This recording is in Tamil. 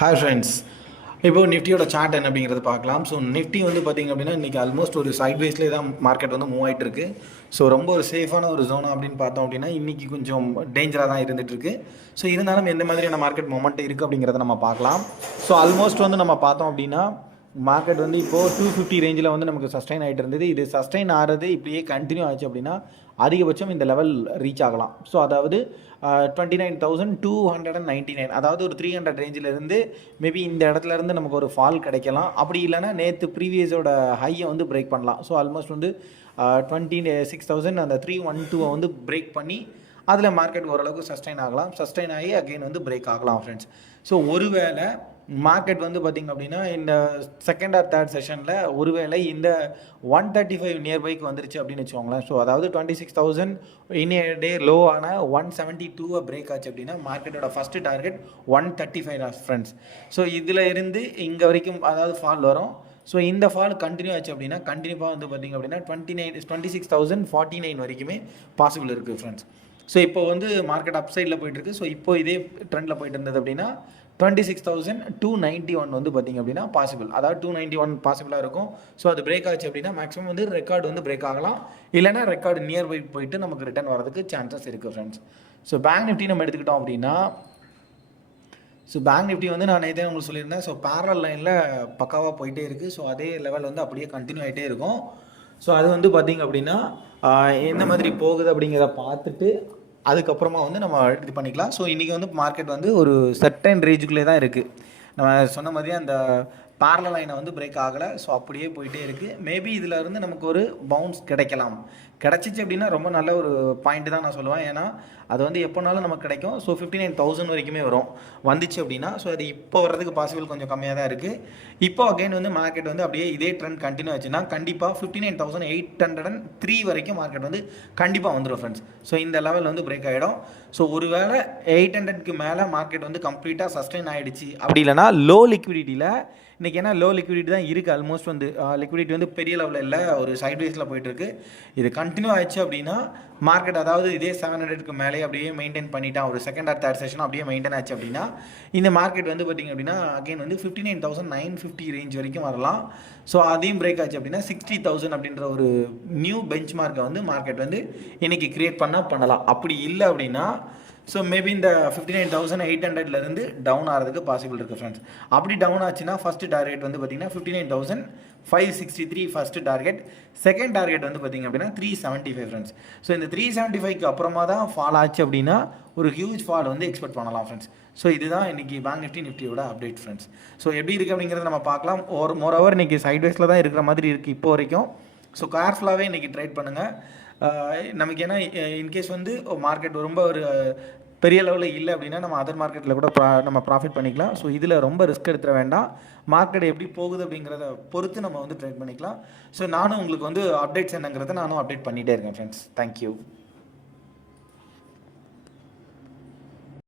Hi friends. இப்போ நிஃப்டியோட சார்ட் என்ன அப்படிங்கிறது பார்க்கலாம். ஸோ நிஃப்டி வந்து பார்த்திங்க அப்படின்னா இன்றைக்கி ஆல்மோஸ்ட் ஒரு சைட் வேஸ்லேயே தான் மார்க்கெட் வந்து மூவ் ஆகிட்டு இருக்கு. ஸோ ரொம்ப ஒரு சேஃபான ஒரு ஜோனா அப்படின்னு பார்த்தோம் அப்படின்னா இன்றைக்கி கொஞ்சம் டேஞ்சராக தான் இருந்துகிட்ருக்கு. ஸோ இருந்தாலும் எந்த மாதிரியான மார்க்கெட் மொமெண்ட் இருக்குது அப்படிங்கிறத நம்ம பார்க்கலாம். ஸோ ஆல்மோஸ்ட் வந்து நம்ம பார்த்தோம் அப்படின்னா மார்க்கெட் வந்து இப்போது 250 ரேஞ்சில் வந்து நமக்கு சஸ்டைன் ஆகிட்டு இருந்தது. இது சஸ்டைன் ஆகிறது இப்படியே கண்டினியூ ஆச்சு அப்படின்னா அதிகபட்சம் இந்த லெவல் ரீச் ஆகலாம். ஸோ அதாவது 29,299, அதாவது ஒரு 300 ரேஞ்சிலேருந்து மேபி இந்த இடத்துலேருந்து நமக்கு ஒரு ஃபால் கிடைக்கலாம். அப்படி இல்லைனா நேற்று ப்ரீவியஸோட ஹையை வந்து பிரேக் பண்ணலாம். ஸோ ஆல்மோஸ்ட் வந்து 26,000 அந்த 312 வந்து பிரேக் பண்ணி அதில் மார்க்கெட் ஓரளவுக்கு சஸ்டைன் ஆகலாம். சஸ்டைன் ஆகி அகெயின் வந்து பிரேக் ஆகலாம் ஃப்ரெண்ட்ஸ். ஸோ ஒருவேளை மார்க்கெட் வந்து பார்த்திங்க அப்படின்னா இந்த செகண்ட் ஆர் தேர்ட் செஷனில் ஒருவேளை இந்த 135 நியர்பைக்கு வந்துருச்சு அப்படின்னு வச்சுக்கோங்களேன். ஸோ அதாவது 26,000 இன் ஏ டே லோ ஆன 172 பிரேக் ஆச்சு அப்படின்னா மார்க்கெட்டோட ஃபஸ்ட்டு டார்கெட் 135 ஃப்ரெண்ட்ஸ். ஸோ இதில் இருந்து இங்கே வரைக்கும் அதாவது ஃபால் வரும். ஸோ இந்த ஃபால் கண்டினியூ ஆச்சு அப்படின்னா கண்டினியூவாக வந்து பார்த்திங்க அப்படின்னா 26,049 வரைக்குமே பாசிபிள் இருக்குது ஃப்ரெண்ட்ஸ். ஸோ இப்போ வந்து மார்க்கெட் அப் சைடில் போயிட்டுருக்கு. ஸோ இப்போ இதே ட்ரெண்டில் போயிட்டு இருந்தது அப்படின்னா 26,291 வந்து பார்த்திங்க அப்படின்னா பாசிபிள், அதாவது 291 பாசிபிளாக இருக்கும். ஸோ அது பிரேக் ஆச்சு அப்படின்னா மேக்ஸிமம் வந்து ரெக்கார்டு வந்து பிரேக் ஆகலாம். இல்லைனா ரெக்கார்டு நியர்பை போயிட்டு நமக்கு ரிட்டர்ன் வரதுக்கு சான்சஸ் இருக்குது ஃப்ரெண்ட்ஸ். ஸோ பேங்க் நிஃப்டி நம்ம எடுத்துக்கிட்டோம் அப்படின்னா பேங்க் நிஃப்டி வந்து நான் நேற்றே உங்களுக்கு சொல்லியிருந்தேன். ஸோ பேரல் லைனில் பக்காவாக போயிட்டே இருக்குது. ஸோ அதே லெவல் வந்து அப்படியே கண்டினியூ ஆகிட்டே இருக்கும். ஸோ அது வந்து பார்த்திங்க அப்படின்னா எந்த மாதிரி போகுது அப்படிங்கிறத பார்த்துட்டு அதுக்கப்புறமா வந்து நம்ம இது பண்ணிக்கலாம். ஸோ இன்றைக்கி வந்து மார்க்கெட் வந்து ஒரு சர்டன் ரேஞ்சுக்குள்ளே தான் இருக்குது. நம்ம சொன்ன மாதிரியே அந்த பேரலல் லைனை வந்து பிரேக் ஆகலை. ஸோ அப்படியே போயிட்டே இருக்குது. மேபி இதில் இருந்து நமக்கு ஒரு பவுன்ஸ் கிடைக்கலாம். கிடச்சிச்சு அப்படின்னா ரொம்ப நல்ல ஒரு பாயிண்ட் தான் நான் சொல்லுவேன். ஏன்னா அது வந்து எப்போனாலும் நமக்கு கிடைக்கும். ஸோ 59,000 வரைக்குமே வரும் வந்துச்சு அப்படின்னா. ஸோ அது இப்போ வர்றதுக்கு பாசிபிள் கொஞ்சம் கம்மியாக தான் இருக்குது. இப்போ அகைன் வந்து மார்க்கெட் வந்து அப்படியே இதே ட்ரெண்ட் கண்டினியூ ஆச்சுன்னா கண்டிப்பாக 59,803 வரைக்கும் மார்க்கெட் வந்து கண்டிப்பாக வந்துடும் ஃப்ரெண்ட்ஸ். ஸோ இந்த லெவல் வந்து பிரேக் ஆகிடும். ஸோ ஒருவேளை 800க்கு மேலே மார்க்கெட் வந்து கம்ப்ளீட்டாக சஸ்டெயின் ஆகிடுச்சு அப்படி இல்லைனா லோ லிக்விடிட்டியில் இன்றைக்கி ஏன்னா லோ லிக்விடிட்டி தான் இருக்குது. ஆல்மோஸ்ட் வந்து லிக்விடிட்டி வந்து பெரிய லெவலில் இல்லை, ஒரு சைட்வேஸில் போயிட்டுருக்கு. இது கண்டினியூ ஆயிடுச்சு அப்படின்னா மார்க்கெட் அதாவது இதே 700க்கு மேலே அப்படியே மெயின்டைன் பண்ணிட்டான் ஒரு செகண்ட் ஆர் தேர்ட் செஷன் அப்படியே மெயின்டைன் ஆச்சு அப்படின்னா இந்த மார்க்கெட் வந்து பார்த்திங்க அப்படின்னா அகைன் வந்து 59,950 ரேஞ்ச் வரைக்கும் வரலாம். ஸோ அதையும் பிரேக் ஆச்சு அப்படின்னா 60,000 அப்படின்ற ஒரு நியூ பெஞ்ச் மார்க்கை வந்து மார்க்கெட் வந்து இன்றைக்கி க்ரியேட் பண்ணலாம். அப்படி இல்லை அப்படின்னா ஸோ மேபி இந்த 59,800லேருந்து டவுன் ஆகிறதுக்கு பாசிபிள் இருக்குது ஃப்ரெண்ட்ஸ். அப்படி டவுன் ஆச்சுன்னா ஃபஸ்ட்டு டார்கெட் வந்து பார்த்திங்கன்னா 59,563 ஃபஸ்ட்டு டார்கெட். செகண்ட் டார்கெட் வந்து பார்த்திங்க அப்படின்னா 375 ஃப்ரெண்ட்ஸ். ஸோ இந்த 375க்கு அப்புறமா தான் ஃபால் ஆச்சு அப்படின்னா ஒரு ஹியூஜ் ஃபால் வந்து எக்ஸ்பெக்ட் பண்ணலாம் ஃப்ரெண்ட்ஸ். ஸோ இதுதான் இன்றைக்கி பேங்க் நிஃப்டியோட அப்டேட் ஃப்ரெண்ட்ஸ். ஸோ எப்படி இருக்குது அப்படிங்கிறத நம்ம பார்க்கலாம். மோரோவர் இன்றைக்கி சைட்வேஸில் தான் இருக்கிற மாதிரி இருக்குது இப்போ வரைக்கும். ஸோ கேர்ஃபுல்லாகவே இன்றைக்கி ட்ரேட் பண்ணுங்கள். நமக்கு ஏன்னா இன்கேஸ் வந்து மார்க்கெட் ரொம்ப ஒரு பெரிய லெவலில் இல்லை அப்படின்னா நம்ம அதர் மார்க்கெட்டில் கூட நம்ம ப்ராஃபிட் பண்ணிக்கலாம். ஸோ இதில் ரொம்ப ரிஸ்க் எடுத்துட வேண்டாம். மார்க்கெட் எப்படி போகுது அப்படிங்கிறத பொறுத்து நம்ம வந்து ட்ரேட் பண்ணிக்கலாம். ஸோ நானும் உங்களுக்கு வந்து அப்டேட்ஸ் என்னங்கிறத நானும் அப்டேட் பண்ணிகிட்டே இருக்கேன் ஃப்ரெண்ட்ஸ். தேங்க்யூ.